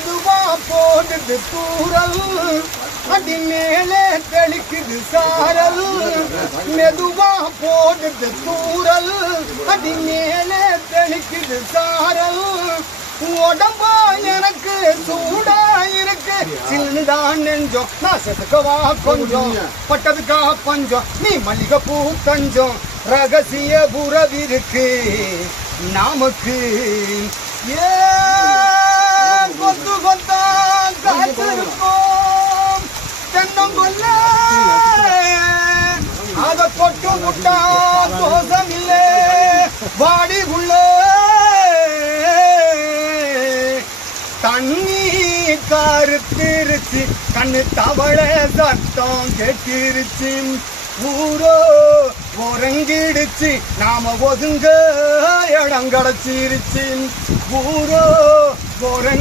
மெதுவா போடுது தூரல், அடி மேலே தெளிக்குது சாரல். மெதுவா போடுது தூரல், அடி மேலே தெளிக்குது சாரல். உடம்பா எனக்கு சூடா இருக்கு, சில்லுதான் நெஞ்சம் நாசத்துக்கவா கொஞ்சம், பட்டதுக்கா பஞ்சம் நீ மல்லிகை பூ தஞ்சம். ரகசிய புறவிருக்கு நமக்கு, ஏ கொத்து கொத்தா காத்திருப்போம் தென்னங்கொல்ல, அத தொட்டு முட்டா தோசம் இல்லை வாடி உள்ள. தண்ணி கருத்திருச்சு, கண்ணு தவளை சத்தம் கேட்டிருச்சு. ஊரோ உறங்கிடுச்சு, நாம ஒதுங்க இடம் கிடைச்சிருச்சு. ஊரோ உறங்கி